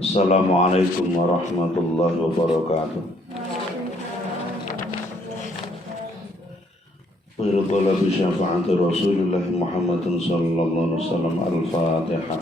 Assalamualaikum warahmatullahi wabarakatuh. Wa bi syafaati Rasulillah Muhammadin sallallahu alaihi wasallam. Al-Fatihah.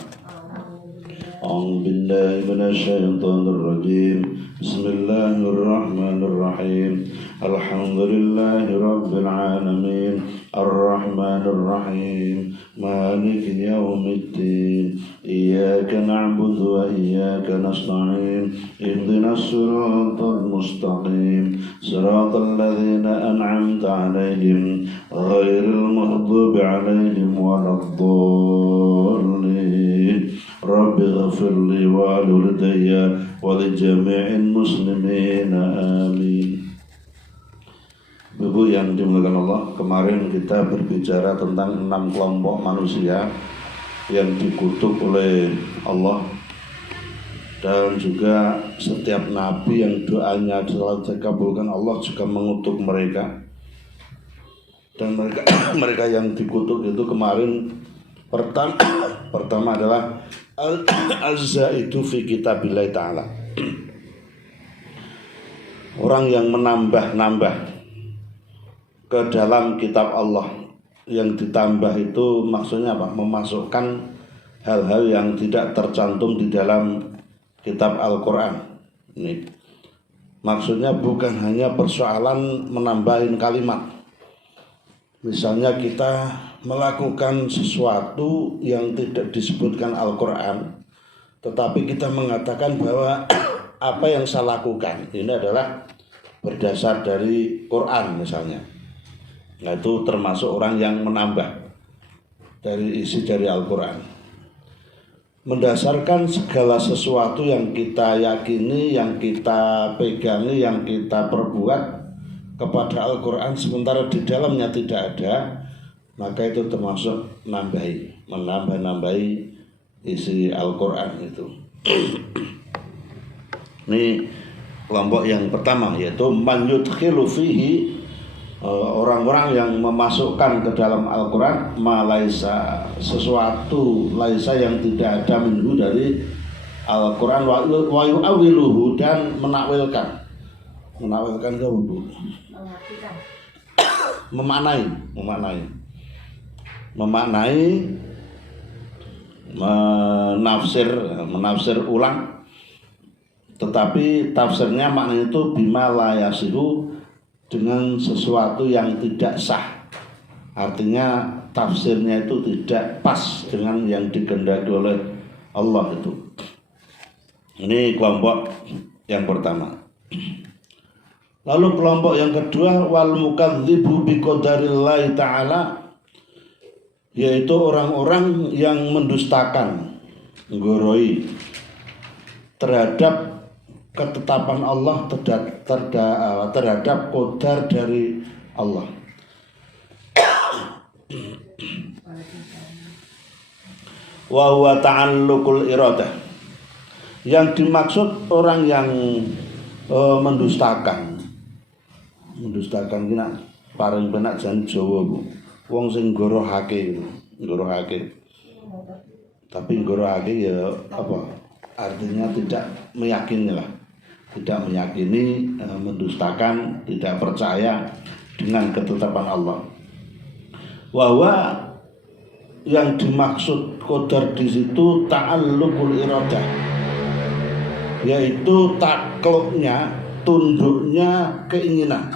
A'udzu billahi minasy syaithanir rajim. Bismillahirrahmanirrahim. Alhamdulillahi rabbil alamin. Ar-Rahmanir Rahim. Maliki yaumiddin. Iyyaka na'budu wa iyyaka nasta'in. Ihdinas siratal mustaqim. Siratal ladzina an'amta 'alaihim ghairil maghdubi 'alaihim waladdallin. Rabbi ghafirli wa liwalidayya wa li jami'il muslimin amin. Ibu yang dimuliakan Allah, kemarin kita berbicara tentang 6 kelompok manusia yang dikutuk oleh Allah, dan juga setiap nabi yang doanya selalu dikabulkan Allah juga mengutuk mereka. Dan mereka yang dikutuk itu kemarin pertama adalah al-zaidu fi kitabillah ta'ala. Orang yang menambah-nambah ke dalam kitab Allah. Yang ditambah itu maksudnya apa? Memasukkan hal-hal yang tidak tercantum di dalam kitab Al-Quran. Ini maksudnya bukan hanya persoalan menambahin kalimat. Misalnya kita melakukan sesuatu yang tidak disebutkan Al-Quran, tetapi kita mengatakan bahwa apa yang saya lakukan ini adalah berdasar dari Quran misalnya. Nah, itu termasuk orang yang menambah dari isi dari Al-Quran. Mendasarkan segala sesuatu yang kita yakini, yang kita pegangi, yang kita perbuat kepada Al-Quran sementara di dalamnya tidak ada, maka itu termasuk menambah-nambahi isi Al-Quran itu. Ini kelompok yang pertama, yaitu man yudkhilu fihi, orang-orang yang memasukkan ke dalam Al-Quran malaisa, sesuatu laisa yang tidak ada minhu dari Al-Quran, wa yu'awiluhu, dan menakwilkan ke Bu? memaknai, menafsir ulang, tetapi tafsirnya maknanya itu bima la yasihu, dengan sesuatu yang tidak sah. Artinya tafsirnya itu tidak pas dengan yang dikehendaki oleh Allah itu. Ini kelompok yang pertama. Lalu kelompok yang kedua, wal mukadzibu bi qadarillahi ta'ala, yaitu orang-orang yang mendustakan, menggoroi terhadap ketetapan Allah, terhadap qadar dari Allah. Wa huwa ta'alluqul iradah. Yang dimaksud orang yang mendustakan kina paling penak jan Jawa Bu. Wong sing ngorohake. Tapi ngorohake ya apa? Artinya tidak meyakini lah. Tidak meyakini, mendustakan, tidak percaya dengan ketetapan Allah. Bahwa yang dimaksud qadar di situ ta'alluqul iradah, yaitu takluknya, tunduknya keinginan.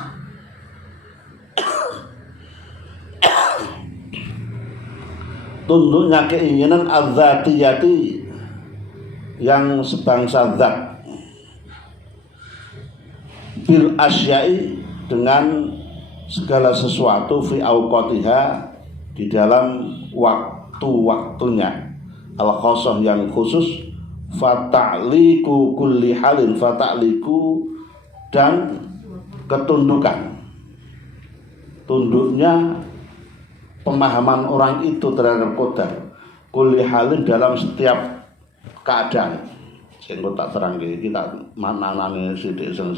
Tunduknya keinginan az-zatiyati, yang sebangsa zat, bil asyai, dengan segala sesuatu, fi auqatiha, di dalam waktu-waktunya, al-khosoh, yang khusus, fata'liku kulli halin, fata'liku, dan ketundukan, tunduknya pemahaman orang itu terhadap qadar, kulli halin, dalam setiap keadaan. Sing tak terang kita mananane sithik sing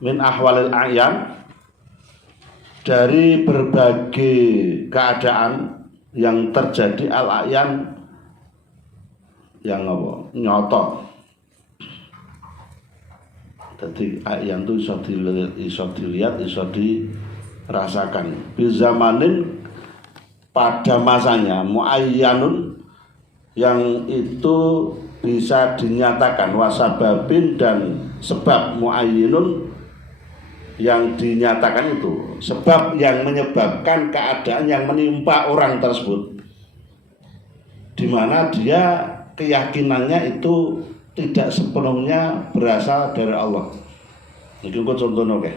min ahwalil a'yan, dari berbagai keadaan yang terjadi al-a'yan, yang apa? Nyoto, Jadi yang itu iso dilihat, iso dirasakan. Bizamanin pada masanya, muayyanun yang itu bisa dinyatakan, wasababin dan sebab, muayyinun yang dinyatakan itu sebab yang menyebabkan keadaan yang menimpa orang tersebut, di mana dia keyakinannya itu tidak sepenuhnya berasal dari Allah. Ini contohnya oke.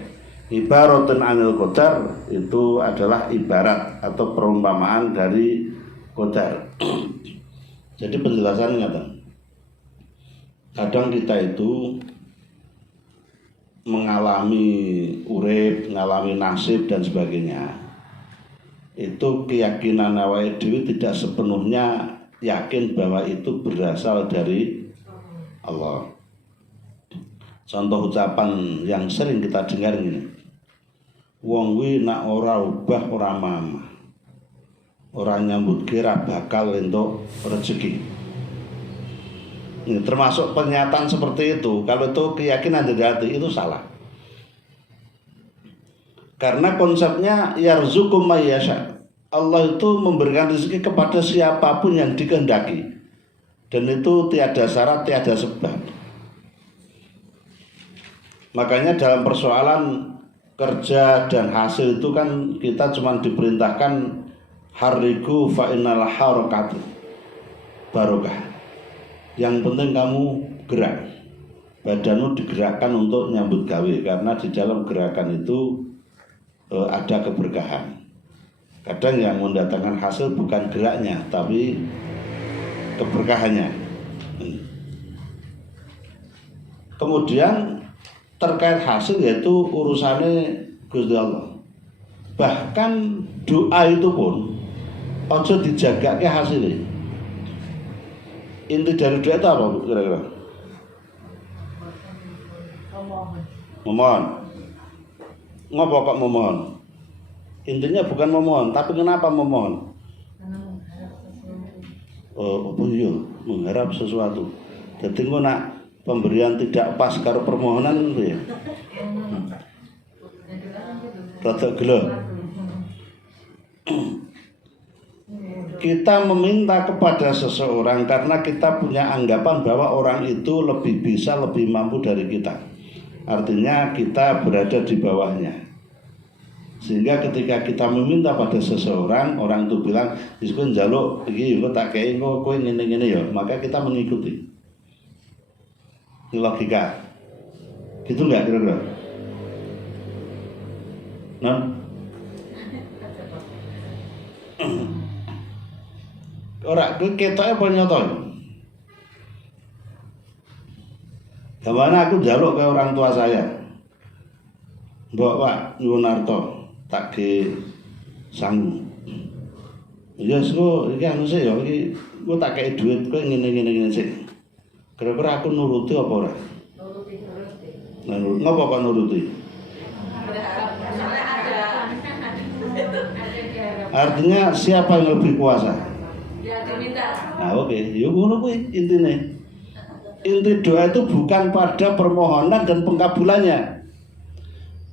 Ibaratun anil qadar itu adalah ibarat atau perumpamaan dari qadar. Jadi penjelasannya kadang kita itu mengalami urip, mengalami nasib dan sebagainya. Itu keyakinan awake dhewe tidak sepenuhnya yakin bahwa itu berasal dari Allah. Contoh ucapan yang sering kita dengar ini. Wong kuwi nak ora ubah ora mamah. Ora nyambut kira bakal entuk rezeki. Ini termasuk pernyataan seperti itu. Kalau itu keyakinan dari hati itu salah. Karena konsepnya yarzuqu may yasha. Allah itu memberikan rezeki kepada siapapun yang dikehendaki. Dan itu tiada syarat, tiada sebab. Makanya dalam persoalan kerja dan hasil itu kan kita cuma diperintahkan hariku fa innal harakati barokah. Yang penting kamu gerak, badanmu digerakkan untuk nyambut gawe, karena di dalam gerakan itu ada keberkahan. Kadang yang mendatangkan hasil bukan geraknya, tapi keberkahannya. Kemudian terkait hasil yaitu urusannya Gusti Allah. Bahkan doa itu pun ojo dijaga ke hasilnya. Inti dari doa itu apa kira-kira? Memohon. Ngopo kok memohon? Intinya bukan memohon, tapi kenapa memohon? Oh iya, mengharap sesuatu. Jadi engko nak pemberian tidak pas karo permohonan itu ya. Rada gelo. Kita meminta kepada seseorang karena kita punya anggapan bahwa orang itu lebih bisa, lebih mampu dari kita. Artinya kita berada di bawahnya. Sehingga ketika kita meminta pada seseorang, orang itu bilang, "Isku njaluk iki engko tak kei engko kowe ngene-ngene ya." Maka kita mengikuti. Ini logika. Gitu enggak kira-kira? Nah, ora kuwi ketoke apa nyoto? Gimana aku njaluk ke orang tua saya. Mbok Pak nyuwun arta tak ge sangu. Ya sego iki anu sih ya iki engko tak kei dhuwit kowe ngene-ngene sik. Kira-kira aku nuruti apa ora? Nuruti. Nah, ngapa kok nuruti? Artinya siapa yang lebih kuasa? Ya diminta. Nah oke, yuk ngono kuwi intine. Inti doa itu bukan pada permohonan dan pengkabulannya,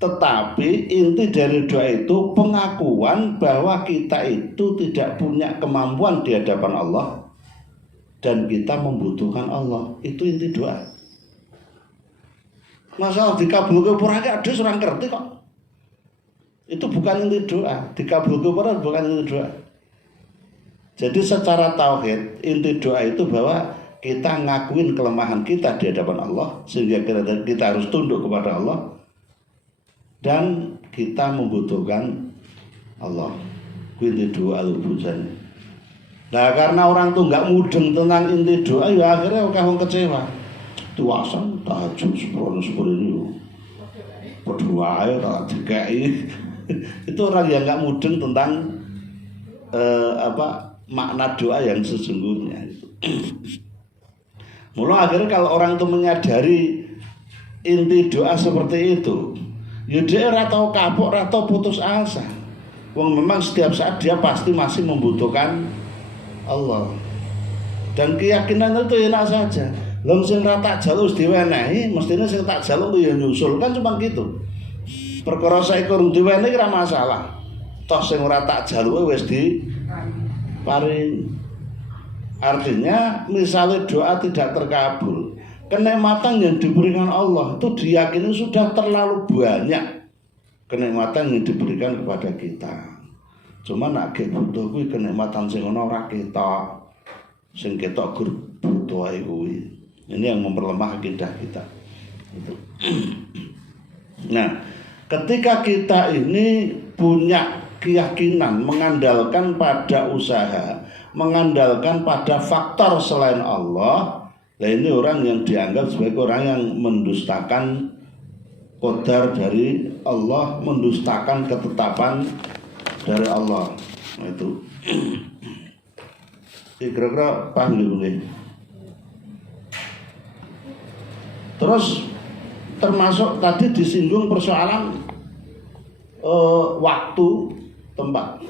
tetapi inti dari doa itu pengakuan bahwa kita itu tidak punya kemampuan di hadapan Allah dan kita membutuhkan Allah. Itu inti doa. Masalah dikabulke ora ada orang ngerti kok. Itu bukan inti doa. Dikabulke ora bukan inti doa. Jadi secara tauhid inti doa itu bahwa kita ngakuin kelemahan kita di hadapan Allah, sehingga kita harus tunduk kepada Allah dan kita membutuhkan Allah. Inti doa lubusan. Nah karena orang tuh nggak mudeng tentang inti doa, ya akhirnya orang kecewa. Tuasan tahajud sepuluh ini, berdoa ya tak dikai. Itu orang yang nggak mudeng tentang makna doa yang sesungguhnya. Mula akhirnya kalau orang itu menyadari inti doa seperti itu, ya dia ora tau kapok, ora tau putus asa. Wong memang setiap saat dia pasti masih membutuhkan Allah. Dan keyakinan itu enak saja. Lha sing ra tak jaluk wis diwenehi, mestine sing tak jaluk ya nyusul kan cuma gitu. Perkara saiki urung diwenehi ora masalah. Toh sing ora tak jaluke wis diparing. Artinya misalnya doa tidak terkabul, kenikmatan yang diberikan Allah itu diyakini sudah terlalu banyak kenikmatan yang diberikan kepada kita. Cuma nak ge butuh kuwi kenikmatan sing ana ora ketok. Sing ketok gur butuh ae kuwi. Ini yang memperlemah akidah kita. Itu. Nah, ketika kita ini punya keyakinan mengandalkan pada usaha, mengandalkan pada faktor selain Allah, nah ini orang yang dianggap sebagai orang yang mendustakan qadar dari Allah, mendustakan ketetapan dari Allah. Nah, itu kira-kira paham nggih? Terus termasuk tadi disinggung persoalan waktu, tempat.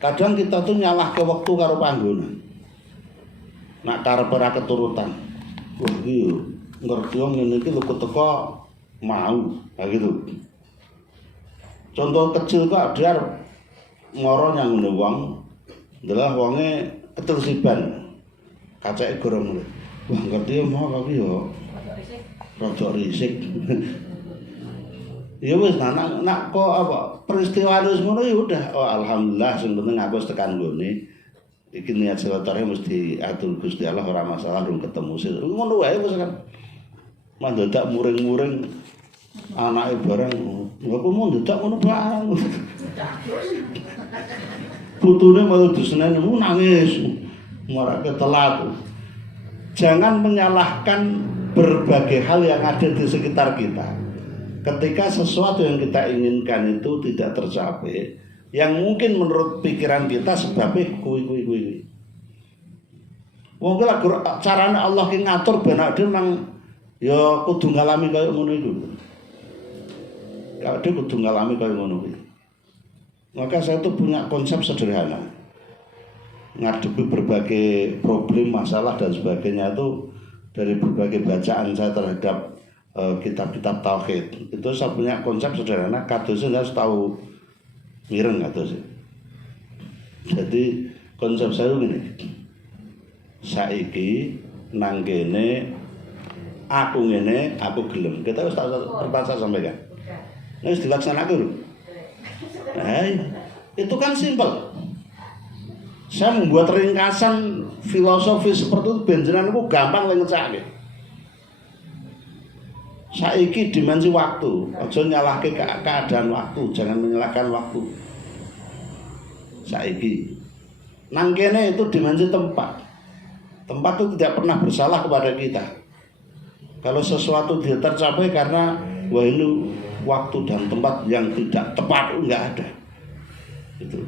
Kadang kita tuh nyalah ke waktu karo panggonan. Nak karep ora keturutan. Wah iki ngerti wong ngene iki lho teko mau, nah gitu. Contoh kecil kok dia ngoro nyang ngene wong, ndelah wonge ketersiban. Kacake gorong lho. Wah ngerti mau kok yo. Rada risik. Ya wis nak kok apa peristiwa wis ngono ya udah. Oh alhamdulillah sing penting aku wis tekan nggone. Iki niat silaturahmi mesti atur Gusti Allah ora masalah rung ketemu sih. Ngono wae wis kan. Mandadak muring-muring anake barang. Aku mau ndadak ngono barang. Putune malah diseneni nangis. Marake telat. Jangan menyalahkan berbagai hal yang ada di sekitar kita. Ketika sesuatu yang kita inginkan itu tidak tercapai, yang mungkin menurut pikiran kita sebabnya kuwi. Wong lak carane Allah ki ngatur ben awake nang ya kudu ngalami kaya ngono iku. Awake kudu ngalami kaya ngono kuwi. Maka saya tuh punya konsep sederhana. Ngadepi berbagai problem, masalah dan sebagainya itu dari berbagai bacaan saya terhadap kitab-kitab tauhid itu saya punya konsep sederhana, kadosnya saya harus tahu mireng kadosnya. Jadi konsep saya begini, saiki nang kene aku ngene aku gelem, kita harus terpaksa sampaikan. Nah harus dilaksanakan dulu. Nah, itu kan simpel. Saya membuat ringkasan filosofi seperti itu benjenenganku gampang ngecake. Saiki dimensi waktu, aja nyalahke keadaan waktu, jangan menyalahkan waktu. Saiki nang kene itu dimensi tempat. Tempat itu tidak pernah bersalah kepada kita. Kalau sesuatu tidak tercapai karena wah ini waktu dan tempat yang tidak tepat, enggak ada. Itu.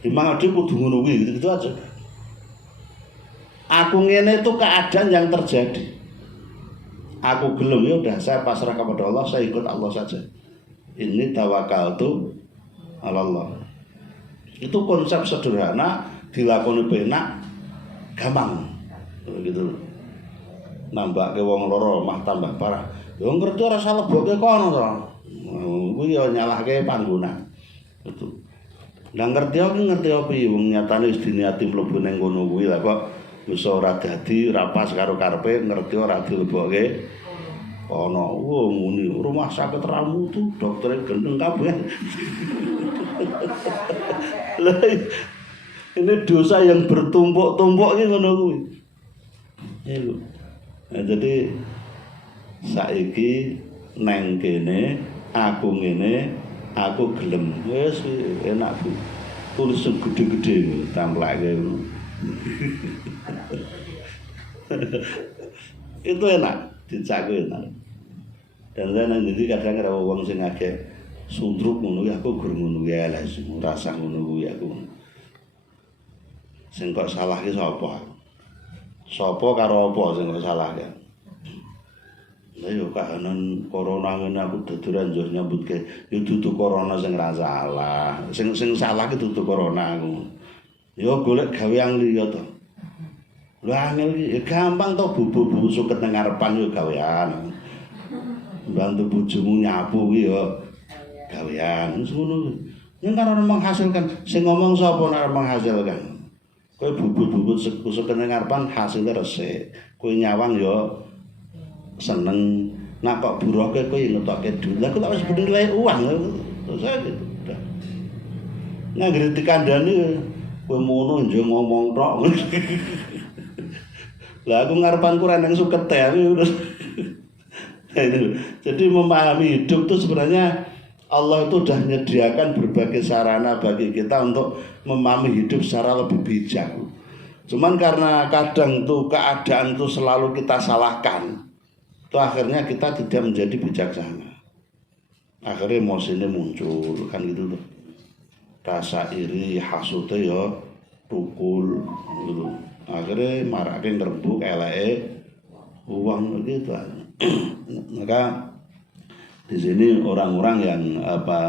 Dimana dia kudu ngono kuwi gitu aja. Aku ngene itu keadaan yang terjadi. Aku gelem ya udah saya pasrah kepada Allah, saya ikut Allah saja. Ini tawakaltu ala Allah. Itu konsep sederhana, dilakoni penak, gampang. Gitu. Nambah ke wong loro mah tambah parah. Ya ngerti ora salah boke kono to. Kuwi ya nyalahke panggonan. Itu. Lah ngerti apa wong nyatane wis diniati mlebu ning kono kuwi lah kok wis ora dadi ora pas karo karepe ngerti ora dilebokke ono muni rumah sakit ramu tuh dokternya gendeng kabeh. Lah ini dosa yang bertumpuk-tumpuk iki ngono kuwi. Iku. Nah, jadi saiki neng kene aku ngene aku gelem wis enak Bu. Tulis gede-gede tamplake. Itu enak, dicake enak. Dan lan ndi kadang karo wong sing agek sundruk ngono ya aku gur ngono ya lah rasa ngono kuwi aku. Sing kok salah ki sapa? Sapa karo apa sing kok salah ya? Lah yo kahanan corona ngene aku duduran yo nyambutke yo dudu corona sing ra salah. Sing salah ki dudu corona aku. Yo golek gawean liya to. Lho angel iki gampang to bubu-bubu suket nang ngarepan yo gawean. Bantu bojomu nyapu ki yo gawean. Wis ngono. Yen karo menghasilkan sing ngomong sapa nek menghasilkan. Kowe bubu-bubu suket nang ngarepan hasilnya resik. Kowe nyawang yo seneng. Nak kok buroke kowe ngetokke dhuwit. Lah kok tak wis bernilai uang. Saya gitu. Nah gede dikandani kowe mono njo ngomong tok. Lah aku ngarepanku ra nang suket aku. Jadi memahami hidup itu sebenarnya Allah itu sudah menyediakan berbagai sarana bagi kita untuk memahami hidup secara lebih bijak. Cuman karena kadang tuh keadaan itu selalu kita salahkan, itu akhirnya kita tidak menjadi bijaksana. Akhirnya emosinya muncul kan gitu tuh. Rasa iri, hasute ya tukul gitu. Akhirnya marake ngrembug eleke uang gitu. Maka di sini orang-orang yang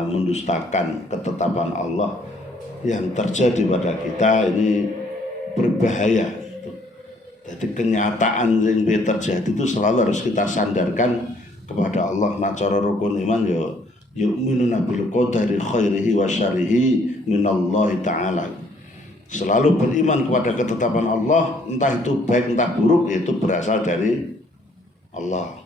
mendustakan ketetapan Allah yang terjadi pada kita ini berbahaya. Jadi kenyataan yang terjadi itu selalu harus kita sandarkan kepada Allah. Nah cara rukun iman yo yu'minuna bil qadari khairihi wa syarrihi minallahi ta'ala. Selalu beriman kepada ketetapan Allah, entah itu baik entah buruk, itu berasal dari Allah.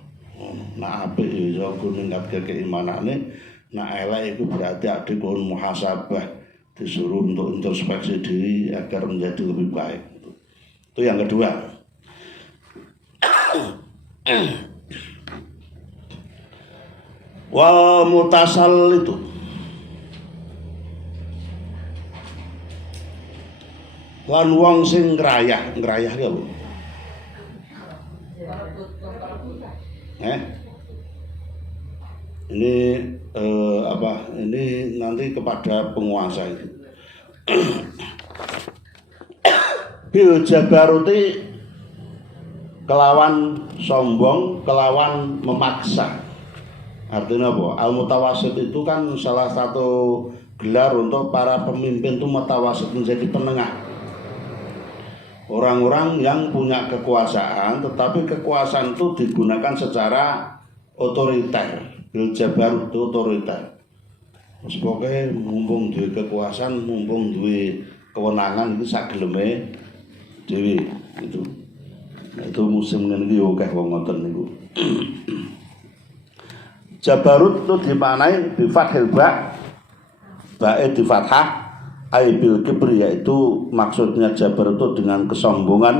Nah apik iso ningkatke keimanane, nah elek itu berarti adik kon muhasabah, disuruh untuk introspeksi diri agar menjadi lebih baik. Itu yang kedua. Wal mutasal itu lan wong sing ngrayah ki apa? Ini nanti kepada penguasa itu. Bil jabaruti kelawan sombong, kelawan memaksa. Artinya apa? Al-mutawasit itu kan salah satu gelar untuk para pemimpin itu mutawasit, menjadi penengah. Orang-orang yang punya kekuasaan, tetapi kekuasaan itu digunakan secara otoriter. Bil jabarut itu otoriter. Terus pokoknya mumpung duwe kekuasaan, mumpung duwe kewenangan itu sak geleme dhewe itu. Nah, itu musim ngene iki akeh wong ngoten niku. Jabarut itu dimaknai bi fathil ba, bae di fathah, aibil kibri, yaitu maksudnya jabar itu dengan kesombongan,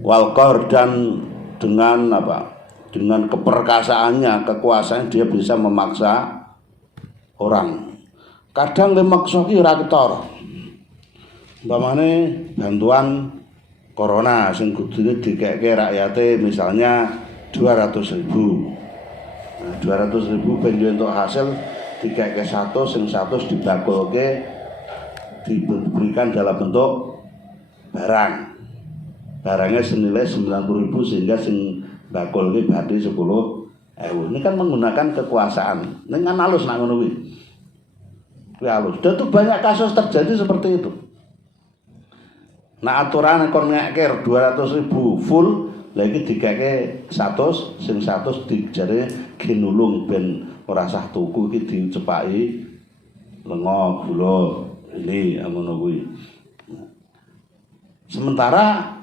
wal qahr, dan dengan dengan keperkasaannya, kekuasaan dia bisa memaksa orang. Kadang memaksa ki ora ketor. Umpamane bantuan corona sing kudune dikeke rakyate misalnya 200.000. Nah, 200.000 ben untuk hasil dikeke 100, sing 100 dibakulke, diberikan dalam bentuk barang. Barangnya senilai 90.000 sehingga sing bakulke badhe 10.000. Ini kan menggunakan kekuasaan. Ini kan halus nak ngono kuwi. Kuwi halus. Dan itu banyak kasus terjadi seperti itu. Nah aturan kon ngeker 200.000 full, lagi dikeke 100, sing 100 dijare ginulung ben ora sah tuku iki dicepaki lenga gula ini ngono kuwi. Sementara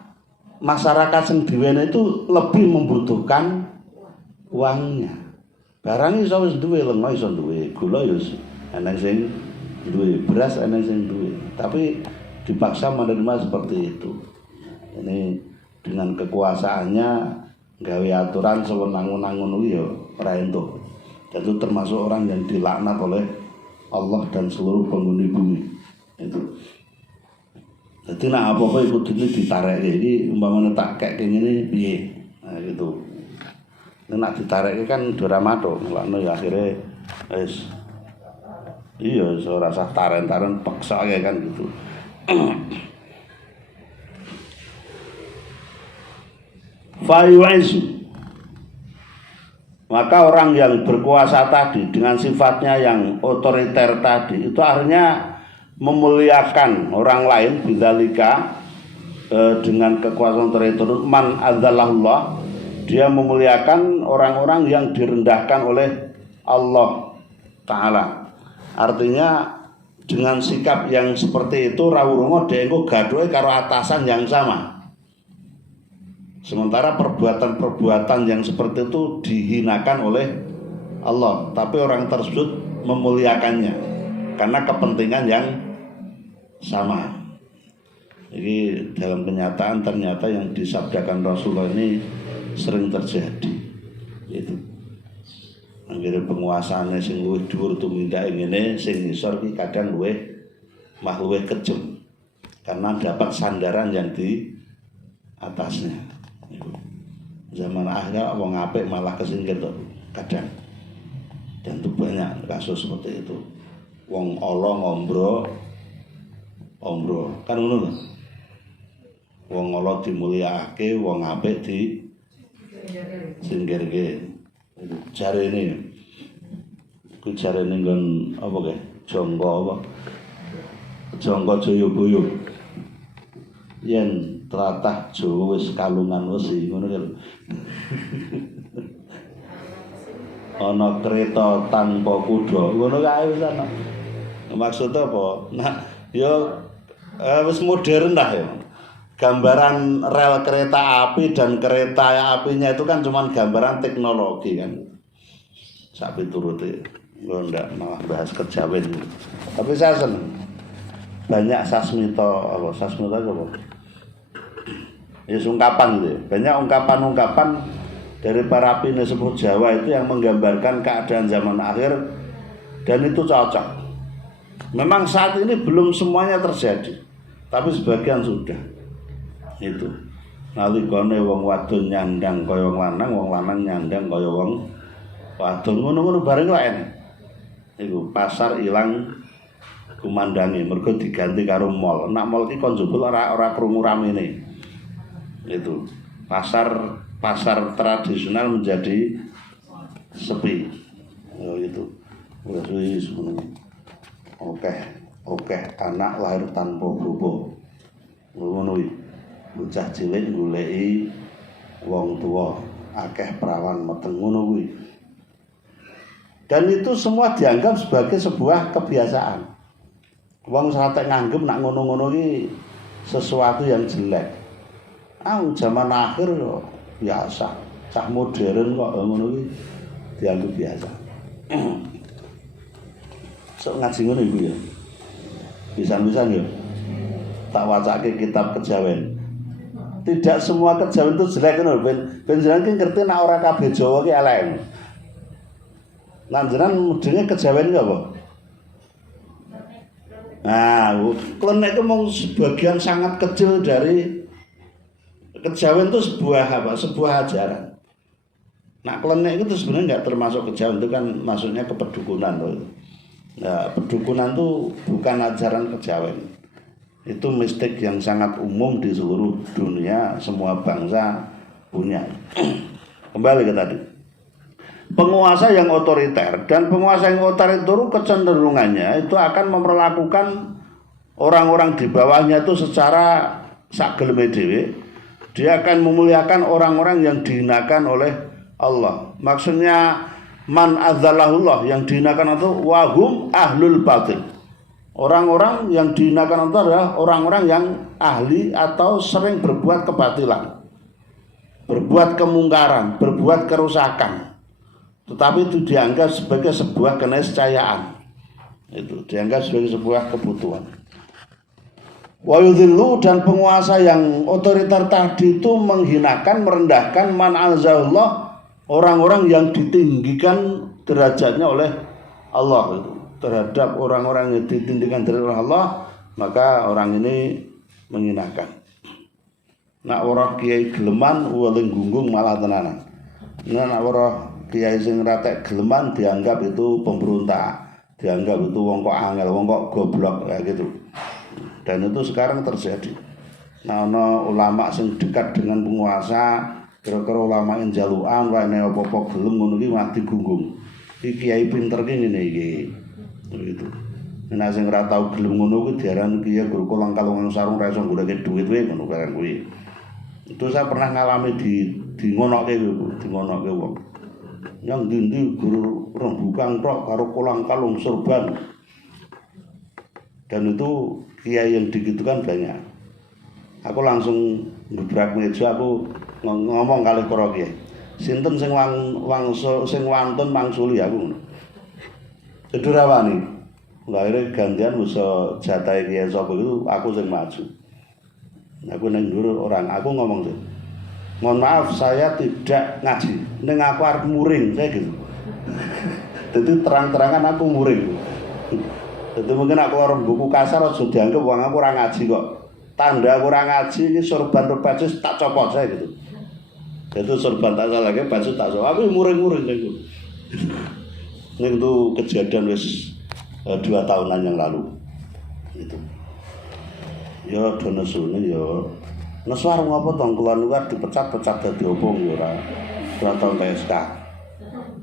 masyarakat sing diwene itu lebih membutuhkan uangnya. Barang iso wis duwe, lenga iso duwe, gula ya ana sing duwe, beras ana sing duwe. Tapi dipaksa menerima seperti itu. Ini dengan kekuasaannya gawe aturan sewenang-wenang ngono ya ora entuk. Dan itu termasuk orang yang dilaknat oleh Allah dan seluruh penghuni bumi. Itu. Jadi nak apa-apa iku dene ditarekke iki umpamane tak kek ngene piye. Nah gitu. Nek ditarekke kan ora matuk, lakno ya akhire wis iya ora usah taren-taren paksa kan gitu. Fayu'izu, maka orang yang berkuasa tadi dengan sifatnya yang otoriter tadi itu akhirnya memuliakan orang lain bidzalika dengan kekuasaan terhitung man adzallallah, dia memuliakan orang-orang yang direndahkan oleh Allah Ta'ala. Artinya dengan sikap yang seperti itu rawuh dienggo gaduhe karo atasan yang sama. Sementara perbuatan-perbuatan yang seperti itu dihinakan oleh Allah, tapi orang tersebut memuliakannya karena kepentingan yang sama. Jadi dalam kenyataan ternyata yang disabdakan Rasulullah ini sering terjadi. Itu anggere penguasaane sing luwih dhuwur tumindake ngene, sing ngisor ki kadang luwih kejem karena dapat sandaran yang di atasnya. Zaman akhir wong apik malah kesingkir tuh kadang. Dan itu banyak kasus seperti itu. Wong ala ngombro kan ngono lho. Wong ala dimulyakake, wong apik di singgirke. Jarene ku jarene nggon apa kae? Jangka apa? Jangka Jayabaya. Yen tlatah Jawa wis kalungan wesi ngono lho. Ana kereta tanpa kuda, ngono kae wis ana. Maksudnya apa? Nah, ya wis modern dah ya. Gambaran rel kereta api dan kereta apinya itu kan cuma gambaran teknologi kan. Sapi turuti, gue ndak malah bahas kejawen. Tapi saya seneng. Banyak sasmita apa? Ya ungkapan gitu ya. Banyak ungkapan-ungkapan dari para pesepuh Jawa itu yang menggambarkan keadaan zaman akhir dan itu cocok. Memang saat ini belum semuanya terjadi, tapi sebagian sudah. Itu nalikane wong wadon nyandang kaya wong lanang nyandang kaya wong wadon ngono-ngono bareng wae. Iku pasar ilang kumandange mergo diganti karo mall. Nek mall iki kon jebul ora krungu ramene. Itu pasar tradisional menjadi sepi. Oh itu. Wis ngono. Oke, anak lahir tanpa bapa. Ngono iki. Bocah cilik goleki wong tua, akeh perawan meteng ngono kuwi. Dan itu semua dianggap sebagai sebuah kebiasaan. Wong satek nganggep nak ngono-ngono iki sesuatu yang jelek. Zaman akhir kok biasa, cah modern kok ngono iki dianggap biasa. Sok ngaji ngono iku ya. Pisan-pisan ya. Tak wacake kitab kejawen. Tidak semua kejawen itu jelek ngono. Ben jenengan ki ngerti nek ora kabeh Jawa ki elek. Lan jenengan mudine kejawen ki apa? Nah, klenek itu mau sebagian sangat kecil dari kejawen itu sebuah apa? Sebuah ajaran. Nah, klenek itu sebenarnya nggak termasuk kejawen, itu kan maksudnya kepedukunan loh. Nah, pedukunan itu bukan ajaran kejawen. Itu mistik yang sangat umum di seluruh dunia, semua bangsa punya. Kembali ke tadi. Penguasa yang otoriter dan penguasa yang otoriter itu kecenderungannya itu akan memperlakukan orang-orang di bawahnya itu secara sageleme dhewe. Dia akan memuliakan orang-orang yang dihinakan oleh Allah. Maksudnya man adzallahullah, yang dihinakan itu wahum ahlul batil. Orang-orang yang dihinakan itu adalah orang-orang yang ahli atau sering berbuat kebatilan, berbuat kemungkaran, berbuat kerusakan. Tetapi itu dianggap sebagai sebuah keniscayaan. Itu dianggap sebagai sebuah kebutuhan. Wa yudhillu, dan penguasa yang otoriter tadi itu menghinakan, merendahkan man azzaullah, orang-orang yang ditinggikan derajatnya oleh Allah itu. Terhadap orang-orang yang ditinggikan derajatnya Allah, maka orang ini menghinakan. Nak ora kiai geleman weling gunggung malah tenanan. Nak ora kiai sing ratek geleman dianggap itu pemberontak, dianggap itu wong kok angel, wong kok goblok kayak gitu. Dan itu sekarang terjadi. Nah, ana ulama sing dekat dengan penguasa, kira-kira ulama yang jalukan wae nek apa-apa gelem ngono iki mah digunggung. Iki kiai pinter ki ngene iki. Begitu. Nek sing ora tau gelem ngono kuwi diarani kiye guru kolang-kalungan sarung ra iso goleke dhuwit wae ngono barang kuwi. Itu saya pernah ngalami di ngonoke wong. Yang ndi guru rembukang tok karo kolang-kalung sorban. Dan itu kiai yang digitukan banyak. Aku langsung gebrak meja, aku ngomong kali para kiai. Sinten sing sing wantun mangsuli aku. Itu rawani. Akhirnya gantian bisa jatahe kiai sapa itu aku sing maju. Aku nang nduru orang, aku ngomong sih. Mohon maaf saya tidak ngaji. Ning aku arep muring saya gitu. Jadi terang-terangan aku muring. Jadi mungkin aku orang buku kasar harus dianggap wong aku ora ngaji kok. Tanda aku ora ngaji ini sorban baju tak copot saya gitu. Itu sorban tak salah lagi baju tak copot. Aku muring-muring niku. Itu kejadian wis 2 tahunan yang lalu. Itu. Ya do nesune ya. Nesu arep ngopo to kula luar dipecat-pecat dadi opo ya ora tau PSK.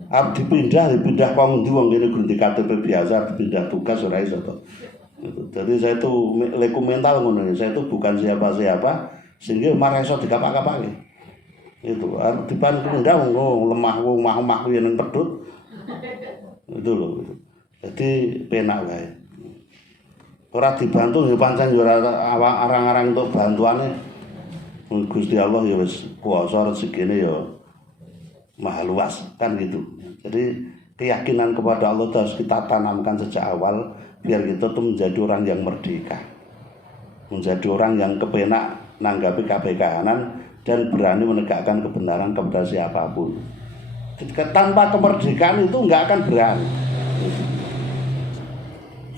Dipindah kok ngendi wong kene ganti KTP biasa dipindah tugas ora iso to. Jadi saya itu leku mental ngono, saya itu bukan siapa-siapa sehingga marah iso dikapak-kapake. Itu dipan pindah wong lemah wong mah yen pedhut. Itu lho. Jadi penak wae. Ora dibantu ya pancen ya ora arang-arang untuk bantuane. Gusti Allah ya wis kuwasa rezekine ya maha luas kan gitu. Jadi keyakinan kepada Allah harus kita tanamkan sejak awal biar kita tuh menjadi orang yang merdeka, menjadi orang yang kepenak nanggapi kebenaran dan berani menegakkan kebenaran kepada siapapun. Tanpa kemerdekaan itu nggak akan berani.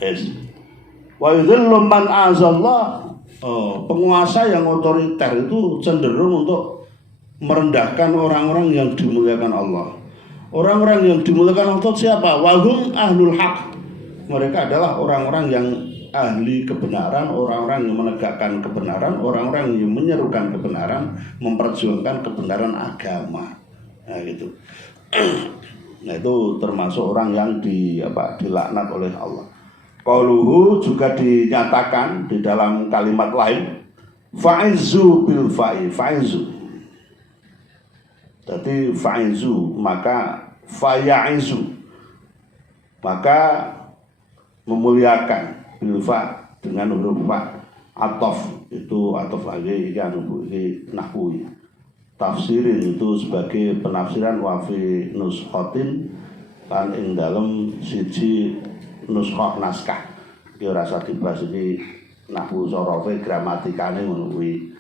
Yes. Wa yudzillu man azallah. Penguasa yang otoriter itu cenderung untuk merendahkan orang-orang yang dimuliakan Allah. Orang-orang yang dimuliakan Allah siapa? Wahum ahlul haq. Mereka adalah orang-orang yang ahli kebenaran, orang-orang yang menegakkan kebenaran, orang-orang yang menyerukan kebenaran, memperjuangkan kebenaran agama. Nah gitu. Nah itu termasuk orang yang dilaknat oleh Allah. Qauluhu juga dinyatakan di dalam kalimat lain, fa'izu bil fa'izu. Jadi fa'izu maka faya'izu maka memuliakan bil fa dengan huruf fa atof itu atof lagi ini nahwu tafsirin itu sebagai penafsiran wafi nuskhotin lan ing dalem siji nuskhoh naskah ya rasa dibahas ini nahwu sorofe gramatikane ngono kuwi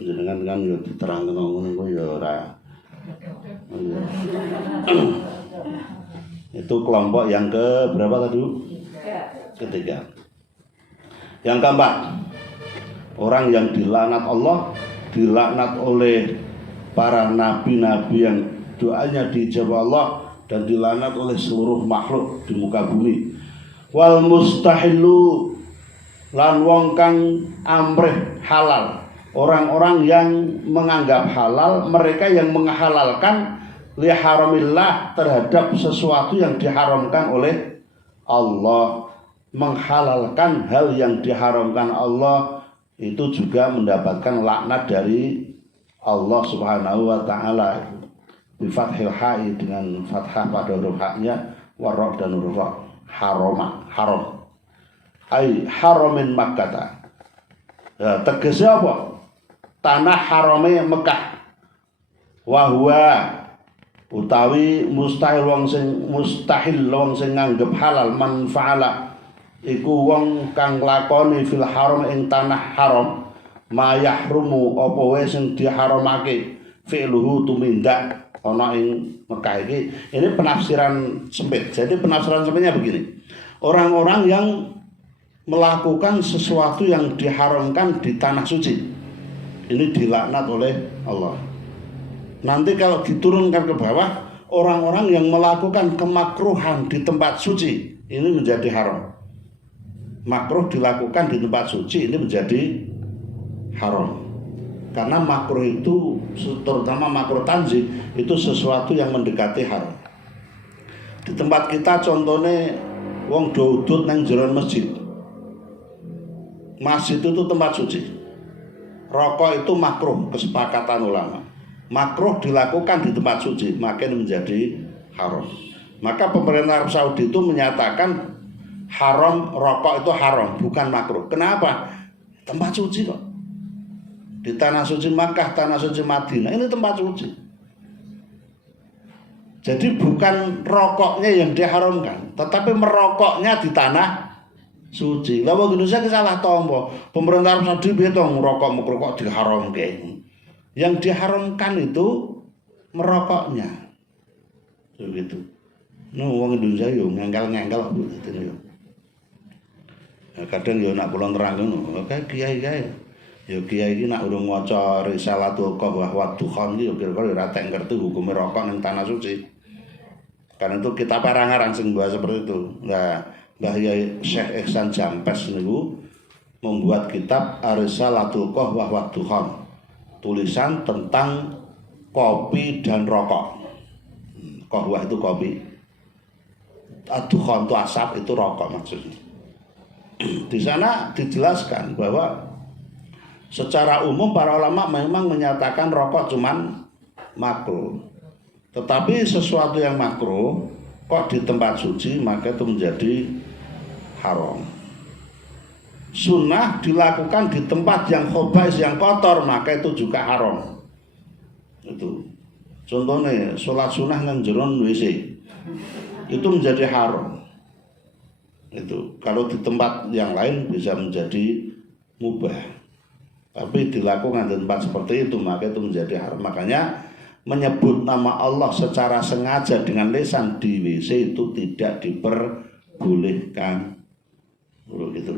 jenengan kan ya diterangkan ngono kuwi ya ora. Itu kelompok yang ke berapa tadi? Ketiga. Yang keempat, orang yang dilaknat Allah, dilaknat oleh para nabi-nabi yang doanya dijawab Allah dan dilaknat oleh seluruh makhluk di muka bumi. Wal mustahilu lan wong kang amrih halal. Orang-orang yang menganggap halal, mereka yang menghalalkan li haramillah terhadap sesuatu yang diharamkan oleh Allah, menghalalkan hal yang diharamkan Allah itu juga mendapatkan laknat dari Allah Subhanahu wa taala. Bi fathil ha'i dengan fathah pada huruf haknya, warra dan huruf ra, harama, haram. Ai haramin Makkah. Ya, tegasnya apa? Tanah harame Mekah. Wahwa utawi mustahil wong sing nganggep halal manfaala iku wong kang lakoni fil haram ing tanah haram ma yahrumu apa wae sing diharamake fi'luhu tumindak ana ing Mekah iki. Ini penafsiran sempit. Jadi penafsiran sempitnya begini. Orang-orang yang melakukan sesuatu yang diharamkan di tanah suci ini dilaknat oleh Allah. Nanti kalau diturunkan ke bawah, orang-orang yang melakukan kemakruhan di tempat suci ini menjadi haram. Makruh dilakukan di tempat suci ini menjadi haram. Karena makruh itu, terutama makruh tanzih, itu sesuatu yang mendekati haram. Di tempat kita contohnya wong do udut nang jero masjid. Masjid itu tempat suci. Rokok itu makruh, kesepakatan ulama. Makruh dilakukan di tempat suci, makin menjadi haram. Maka pemerintah Arab Saudi itu menyatakan haram, rokok itu haram, bukan makruh. Kenapa? Tempat suci kok. Di tanah suci Makkah, tanah suci Madinah, ini tempat suci. Jadi bukan rokoknya yang diharamkan, tetapi merokoknya di tanah suci. Lah wong Indonesia salah tombo. Pemerintah Arab Saudi betong rokok kok diharamkan. Yang diharamkan itu merokoknya. Begitu. Wong Indonesia yo ngengkel-ngengkel gitu yo. Kadang yo nak kula nerang ngono, kiai-kiai. Ya kiai iki nak urung maca Risalatul Qahwah wa Dukhan iki ya kira-kira ora tak ngerti hukum rokok ning tanah suci. Karena itu kita parang-arang sing bahas seperti itu. Nah, Mbah Yai Syekh Ihsan Jampes niku membuat kitab Risalatul Qahwah wa Dukhan. Tulisan tentang kopi dan rokok. Qahwah itu kopi. Dukhan itu asap, itu rokok maksudnya. Di sana dijelaskan bahwa secara umum para ulama memang menyatakan rokok cuman makruh. Tetapi sesuatu yang makruh kok di tempat suci maka itu menjadi haram. Sunnah dilakukan di tempat yang khobais, yang kotor, maka itu juga haram. Itu contohnya sholat sunnah nang jero WC itu menjadi haram. Itu kalau di tempat yang lain bisa menjadi mubah. Tapi dilakukan di tempat seperti itu maka itu menjadi haram. Makanya menyebut nama Allah secara sengaja dengan lisan di WC itu tidak diperbolehkan. Gitu.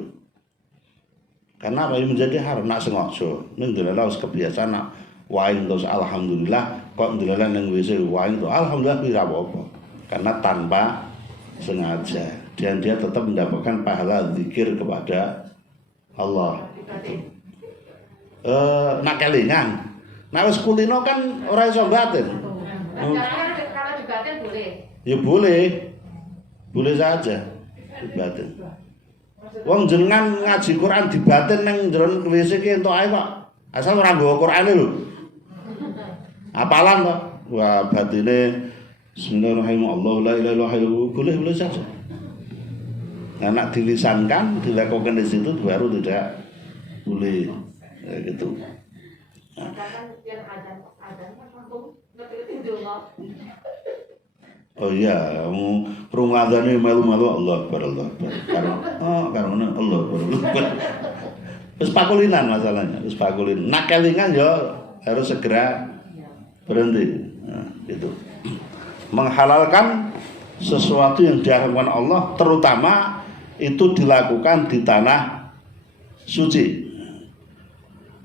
Karena apa yang menjadi haram nak sengaja. Ning delala wis kebiasaan nak wain terus alhamdulillah kok delala ning WC wain itu alhamdulillah ora apa-apa. Karena tanpa sengaja dan dia tetap mendapatkan pahala zikir kepada Allah. Gitu. Nak kelingan. Nah wis kulino kan ora iso batin. Kalau dibatin boleh. Ya boleh. Boleh saja dibatin. Wong jenengan ngaji Quran dibatin nang jero WC ki entuk ae kok. Asal ora nggawa Qurane lho. Apalan kok. Wah batine bismillahirrahmanirrahim Allah la ilaha illallah boleh saja. Nah, nak dilisankan dilakukan di situ baru tidak boleh. Ya, gitu. Nah. Oh iya, krungu adzane melu-melu Allah Akbar Allah Akbar. Karena Allah Akbar. Wis pakulinan masalahnya, wis pakulin. Nak kelingan ya harus segera berhenti. Nah, gitu. Menghalalkan sesuatu yang diharamkan Allah, terutama itu dilakukan di tanah suci.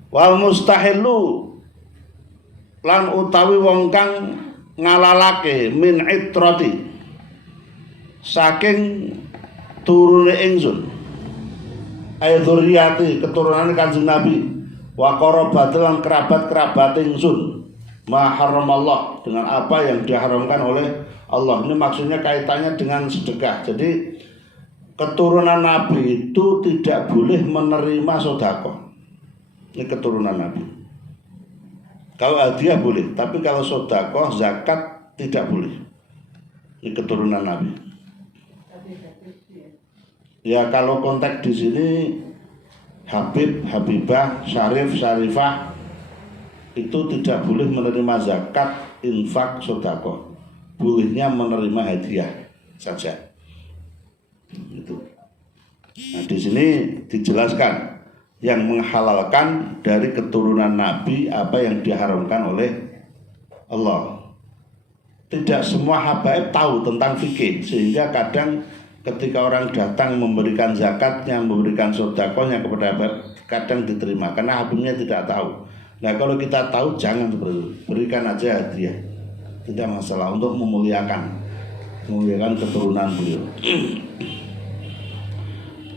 Wal mustahilu lan utawi wong kang ngalalake min itrati saking turune ingsun ay dzurriyyati keturunan Kanjeng Nabi wa qarabati lan kerabat-kerabat ingsun ma haramallah dengan apa yang diharamkan oleh Allah. Ini maksudnya kaitannya dengan sedekah. Jadi keturunan Nabi itu tidak boleh menerima sedekah. Ini keturunan Nabi. Kalau hadiah boleh, tapi kalau sedekah zakat tidak boleh. Ini keturunan Nabi. Ya kalau konteks di sini Habib, Habibah, Syarif, Syarifah itu tidak boleh menerima zakat, infak, sedekah. Bolehnya menerima hadiah saja. Itu. Nah di sini dijelaskan yang menghalalkan dari keturunan Nabi apa yang diharamkan oleh Allah. Tidak semua habaib tahu tentang fikih, sehingga kadang ketika orang datang memberikan zakatnya, memberikan sedekahnya kepada habaib, kadang diterima karena habibnya tidak tahu. Nah kalau kita tahu jangan seperti itu, berikan aja hadiah, tidak masalah untuk memuliakan keturunan beliau.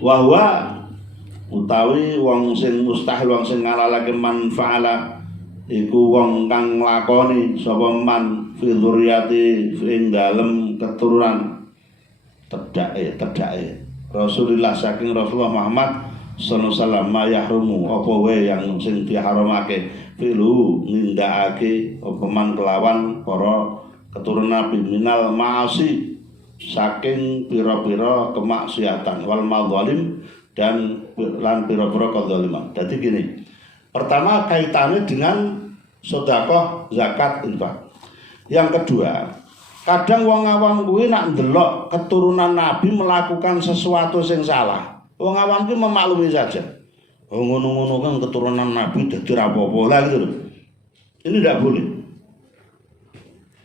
Wahwa utawi wong sing mustahil, wong sing ngalalake manfaala iku wong kang nglakoni sapa man fi dzurriyyati ing dalem keturunan tedake Rasulullah saking Rasulullah Muhammad sallallahu alaihi wasallam yahrumu apa wae yang sing diharamake filu nindakake apa man kelawan para keturunan Nabi minal ma'asi saking pira-pira kemaksiatan wal madzalim dan lan pira-pira kedzaliman. Jadi gini, pertama kaitannya dengan sedekah, zakat, infak. Yang kedua, kadang wong awam kuwi nak ndelok keturunan Nabi melakukan sesuatu sing salah. Wong awam kuwi memaklumi saja. Oh ngono-ngono kan keturunan Nabi dadi ra apa-apa lah gitu loh. Ini tidak boleh.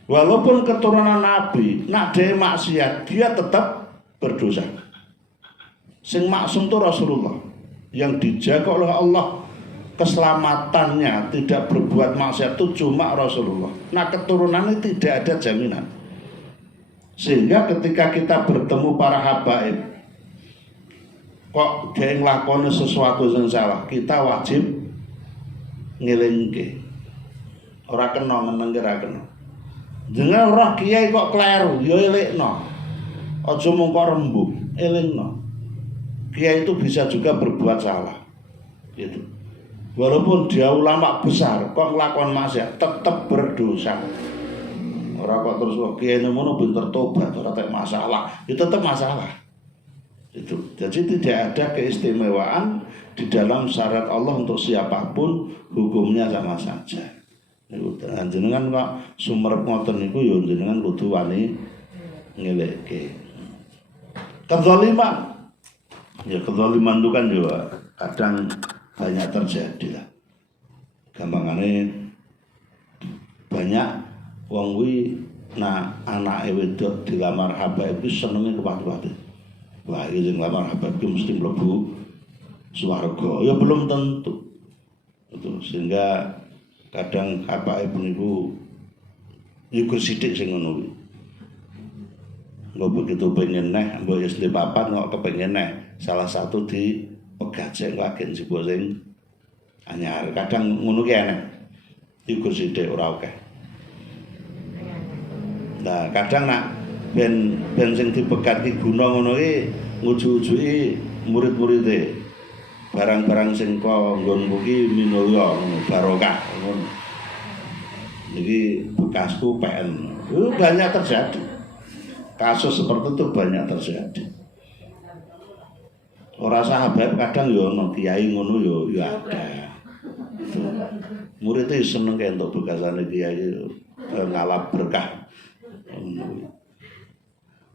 Walaupun keturunan Nabi nak dhewe maksiat, dia tetap berdosa. Sing maksum itu Rasulullah yang dijaga oleh Allah keselamatannya tidak berbuat maksiat itu cuma Rasulullah. Nah keturunannya tidak ada jaminan. Sehingga ketika kita bertemu para habaib kok dia nglakoni sesuatu yang salah, kita wajib ngelingke. Ora kena meneng ora kena. Jeneng roh kiai kok kleru, ya elekno. Aja mung kok rembug, elingno. Kiai itu bisa juga berbuat salah. Gitu. Walaupun dia ulama besar, kok nglakon maksiat, tetap berdosa. Ora kok terus kok kiai ngono pinter tobat, ora tek masalah, itu tetap masalah. Itu. Jadi tidak ada keistimewaan di dalam syarat Allah untuk siapapun, hukumnya sama saja. Niku jenengan kok sumerep ngoten niku ya jenengan kudu wani ngelekke. Kezaliman. Ya kezaliman itu kan juga kadang banyak terjadi lah. Gampangane banyak wong kuwi nah anake wedok dilamar habaib iku senenge kuat-kuat. Wah, iki sing lamar habaib iki mesti mlebu swarga. Ya belum tentu. Itu sehingga kadang habaib niku nyukur sithik sing ngono kuwi. Nggak begitu pengen neh, mbok wis papat kok kepengen neh. Salah satu di pegajek agen sibuk sing anyar. Kadang ngono ki enek. Nyukur sithik ora akeh. Nah, kadang nak ben sing dipegat ki guna ngono ki nguju-ujuki murid-muride. Barang-barang sing kok nggonku ki minulya ngono barokah ngono. Iki bekasku PN. Banyak terjadi. Kasus seperti itu banyak terjadi. Orang sahabat kadang yo ono kiai ngono yo ada. Murid itu seneng kayak untuk bekasane kiai ngalap berkah.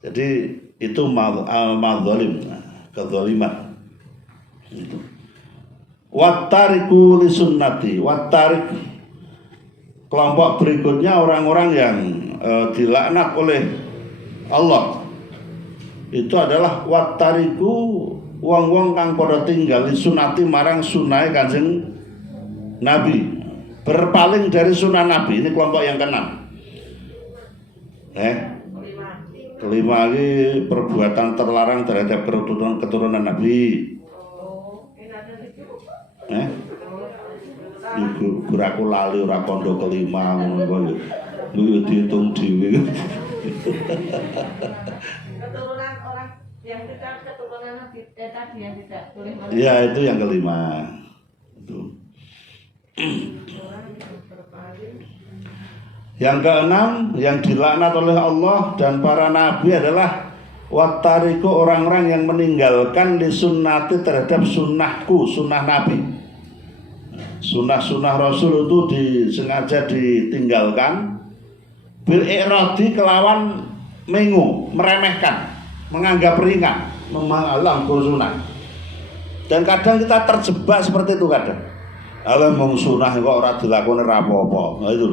Jadi itu madzalim, kedzaliman. Itu. Wattariku li sunnati, wattarik kelompok berikutnya orang-orang yang dilaknat oleh Allah. Itu adalah wattariku wong-wong kang padha tinggal li sunnati marang sunahe Kanjeng Nabi. Berpaling dari sunnah Nabi, ini kelompok yang keenam. Kelima ini perbuatan terlarang terhadap keturunan Nabi. Guraku lali ora kondo kelima ngono yo dihitung dhewe. Keturunan orang yang tidak keturunan Nabi tadi yang tidak boleh. Iya, itu yang kelima. Itu. Yang keenam yang dilaknat oleh Allah dan para nabi adalah wattariku orang-orang yang meninggalkan li sunnati terhadap sunnahku, sunnah Nabi. Sunnah-sunnah Rasul itu disengaja ditinggalkan bil i'radi kelawan mengu, meremehkan, menganggap ringan, memalang sunnah. Dan kadang kita terjebak seperti itu kadang. Alah mung sunah kok ora dilakoni ra apa-apa. Nah itu.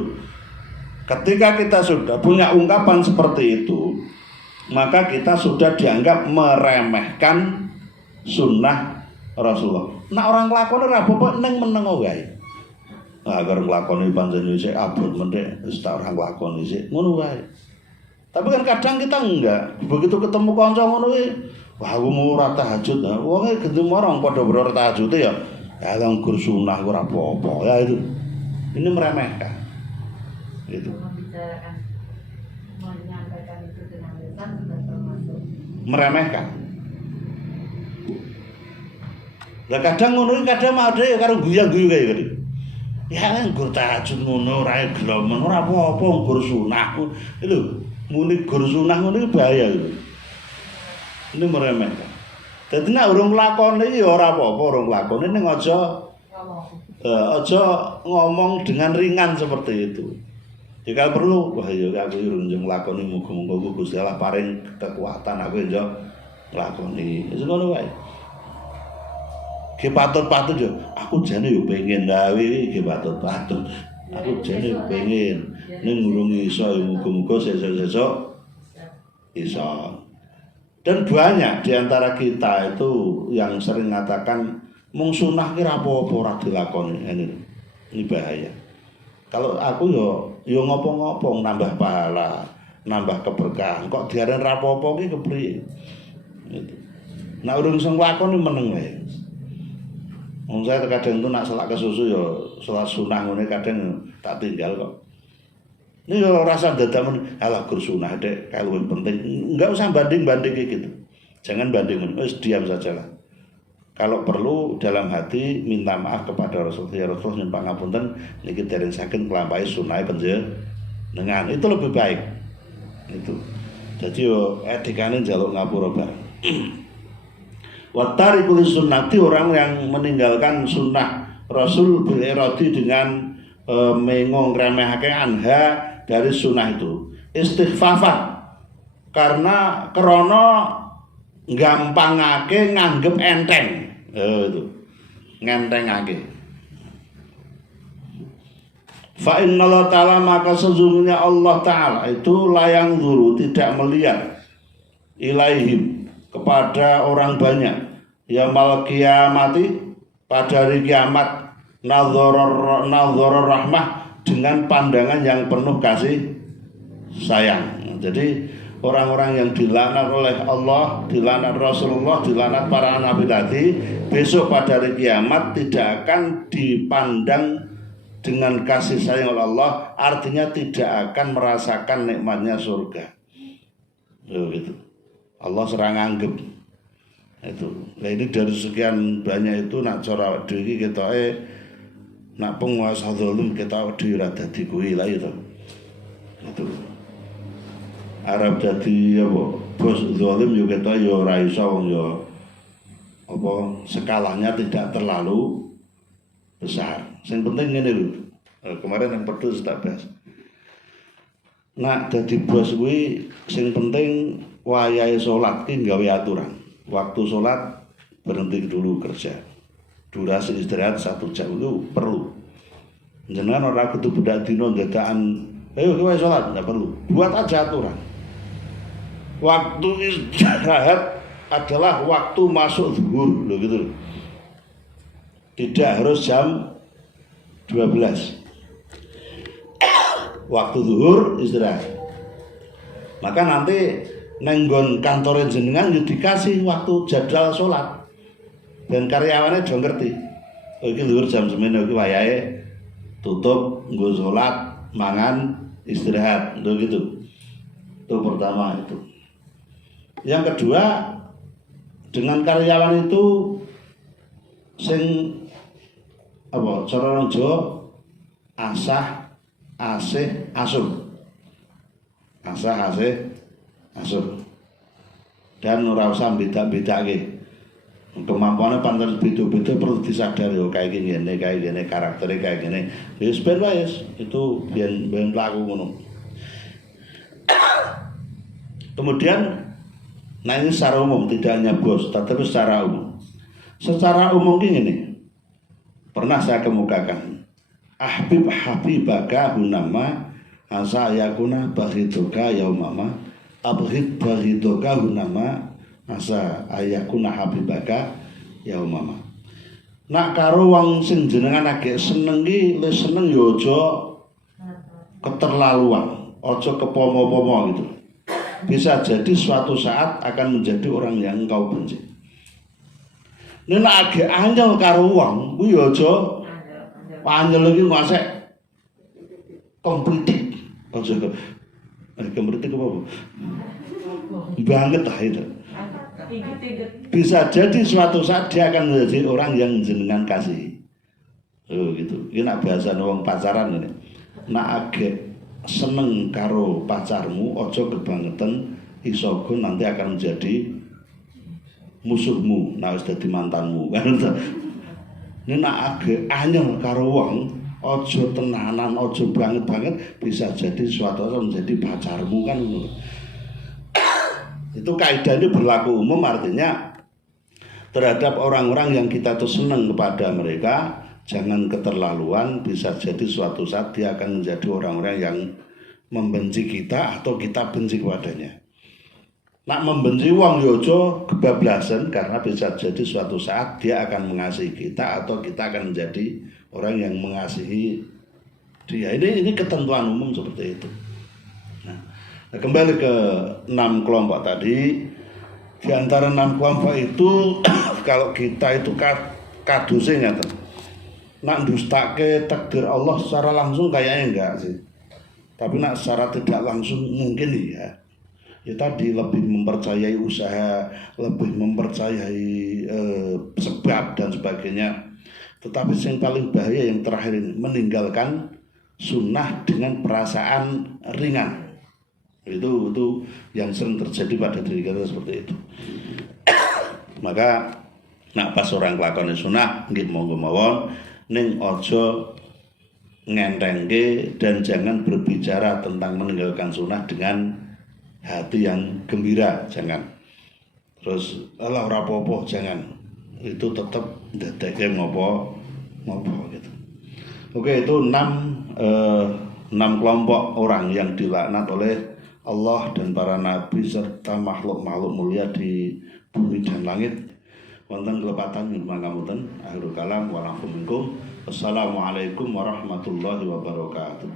Ketika kita sudah punya ungkapan seperti itu, maka kita sudah dianggap meremehkan sunnah Rasulullah. Nah orang nglakoni ra apa-apa ning meneng wae. Nah agar nglakoni pancen wis abot mendek wis tak ora nglakoni sik ngono wae. Tapi kan kadang kita enggak. Begitu ketemu kanca ngono kuwi, wah aku mau ora tahajud. Nah, wong e gendem orang padha ora tahajud ya. Ya nggur sunah ora apa-apa. Ya itu. Ini meremehkan. Itu. Membicarakan menyampaikan itu dengan lisan sudah termasuk meremehkan. Lah kadang ngono iki kadang ada ya karo guyu-guyu kaya gitu. Ya nggur tahajud ngono ora gelem ora apa-apa nggur sunah. Lho, muni gur sunah ngono iki bahaya lho. Ini meremehkan. Dadi nek urung nglakoni ya ora apa-apa urung nglakoni ning aja ngomong dengan ringan seperti itu. Jika perlu, wah ya aku urung nglakoni muga-muga Gusti Allah paring kekuatan aku yo nglakoni. Wis ngono wae. Ki patut-patut yo, aku jane yo pengen gawe iki patut-patut. Aku jane pengen ning urung iso muga-muga sesuk-sesuk iso. Dan banyak di antara kita itu yang sering mengatakan mung sunah ki ra apa-apa ora dilakoni. Ini bahaya. Kalau aku yo ngopo-ngopo nambah pahala, nambah keberkahan. Kok diarani ra apa-apa ki kepriye? Gitu. Nek urung iso nglakoni meneng wae. Wong saya kadang itu nak selak kesusu ya salat sunah ngene kadang tak tinggal kok. Ini kalau rasa dadak alah gur sunah dek kalau penting enggak usah banding-banding gitu. Jangan banding, wis diam sajalah. Kalau perlu dalam hati minta maaf kepada Rasulullah, ya Rasul nyuwun pangapunten niki dereng saking nglampahi sunah panjenengan. Itu lebih baik. Itu. Jadi yo etikane njaluk ngapura bareng. Watarikul sunnati orang yang meninggalkan sunnah Rasul bil iradi dengan mengong remehake anha dari sunnah itu istighfafan karena krono gampangake nganggep enteng itu ngentengake fa innallaha ta'ala maka sesungguhnya Allah Ta'ala itu layang zuru tidak melihat ilaihim kepada orang banyak yaumul kiamati pada hari kiamat nadhara rahmah dengan pandangan yang penuh kasih sayang. Jadi orang-orang yang dilaknat oleh Allah, dilaknat Rasulullah, dilaknat para nabi tadi, besok pada hari kiamat tidak akan dipandang dengan kasih sayang oleh Allah, artinya tidak akan merasakan nikmatnya surga. Gitu. Allah serang anggap itu. Nah ini dari sekian banyak itu nak cara dhewe kita nak penguasa zalim kita dhewe ra dadi kuwi lah itu. Itu. Arab dadi apa bos zalim yo kita yo ora iso wong yo apa skalanya tidak terlalu besar. Yang penting ngene lho. Kemarin yang pedus tak bahas. Nak dadi bos kuwi sing penting wayahe salat ki gawe aturan. Waktu salat berhenti dulu kerja. Durasi istirahat 1 jam itu perlu. Jenengan ora kudu bedak dina dadakan, ayo kowe salat, enggak perlu. Buat aja aturan. Waktu istirahat adalah waktu masuk zuhur, loh gitu. Tidak harus jam 12. Waktu zuhur istirahat. Maka nanti nenggon kantor jenengan yo dikasih waktu jadwal salat. Dan karyawannya do ngerti. Oh iki zuhur jam semene iki wayahe tutup nggo salat, mangan, istirahat. Lho gitu. Itu pertama itu. Yang kedua, dengan karyawan itu sing apa cara orang Jawa asah, asih, asul. Asah, asih, asul. Dan ora usah beda-bedake. Kemampuannya pantas beda-beda perlu disadari kayak gini, karakternya kayak gini. Wis ben wae itu ben laku ngono. Kemudian nah ini secara umum tidak hanya bos, tetapi secara umum. Secara umum gini, pernah saya kemukakan. Habibaka hunama asa yakuna baghiduka yaumama abghid baghiduka hunama asa ayakuna habibaka yaumama. Nak karo wong sing jenengan agek seneng ki le seneng yo aja keterlaluan, aja kepomo-pomo gitu. Bisa jadi suatu saat akan menjadi orang yang engkau benci. Nek agek anyel karo wong kuwi yo aja anyel iki ngasek komplitik. Aja komplitik apa? banget lah itu. Tiget-tiget. Bisa jadi suatu saat dia akan menjadi orang yang jenengan kasih. Oh gitu. Ini nak biasa wong pacaran ini. Nak agak seneng karo pacarmu, ojo kebangetan isogo nanti akan menjadi musuhmu. Nah wis dadi mantanmu kan. Ini nak agak anyel karo wong, ojo tenanan, ojo banget bisa jadi suatu saat menjadi pacarmu kan. Itu kaidah ini berlaku umum, artinya terhadap orang-orang yang kita tuh senang kepada mereka, jangan keterlaluan, bisa jadi suatu saat dia akan menjadi orang-orang yang membenci kita atau kita benci kepadanya. Nak membenci wong yojo kebablasan, karena bisa jadi suatu saat dia akan mengasihi kita atau kita akan menjadi orang yang mengasihi dia. Ini ketentuan umum seperti itu. Nah, kembali ke 6 kelompok tadi. Di antara 6 kelompok itu kalau kita itu kaduse ngaten. Nak ndustake takdir Allah secara langsung kayaknya enggak sih. Tapi nak secara tidak langsung mungkin ya. Ya tadi lebih mempercayai usaha, lebih mempercayai sebab dan sebagainya. Tetapi yang paling bahaya yang terakhir ini, meninggalkan sunnah dengan perasaan ringan. Itu yang sering terjadi pada diri kita seperti itu. Maka nak pas orang kelakoni sunnah nggih monggo mawon ning aja ngentengke dan jangan berbicara tentang meninggalkan sunnah dengan hati yang gembira, jangan. Terus alah ora apa-apa, jangan. Itu tetap ndadekake ngopo gitu. Oke, itu 6 kelompok orang yang dilaknat oleh Allah dan para nabi serta makhluk-makhluk mulia di bumi dan langit. Wonten kelepatan ngapunten. Akhirul kalam wa minkum. Wassalamualaikum warahmatullahi wabarakatuh.